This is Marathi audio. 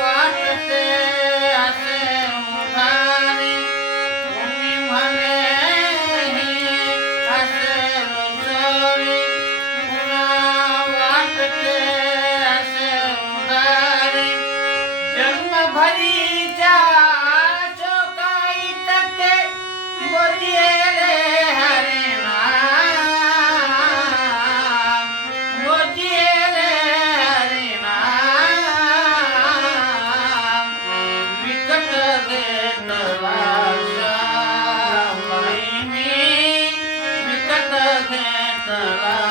वाटते असे उधारी कोणी म्हणे असे रुचवी पुन्हा वाटते असे उधारी जन्मभरीच्या शोकाइतके मोजिले हरे नाम मोजिले हरे नाम विकट घेतला श्याम महिमी विकट घेतला